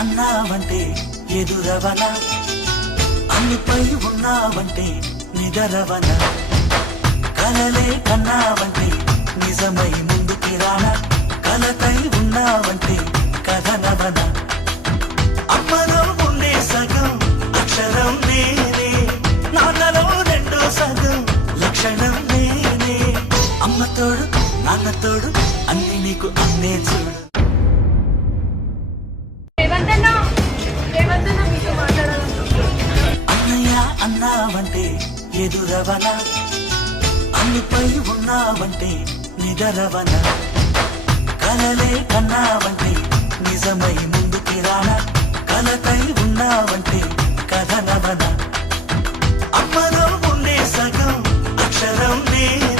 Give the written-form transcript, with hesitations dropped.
అన్నావంటే ఎదురవన, అన్నిపై ఉన్నావంటే నిదరవన, కలలే కన్నావంటే నిజమై ముందుకి రానా, కలతై ఉన్నావంటే కథనవన. అమ్మలో ఉండే సగం అక్షరం నేనే, నాన్నలో రెండో సగం లక్షణం నేనే. అమ్మ తోడు నాన్న తోడు అన్ని నీకు అన్నే చూడు. అన్నయ్య అన్నావంటే ఎదురవన, అన్నిపై ఉన్నావంటే నిదరవన, కలలే కన్నావంటే నిజమై ముందుకి రానా, కలతై ఉన్నావంటే కథనవన. అమ్మలో ఉండే సగం అక్షరం నేనే,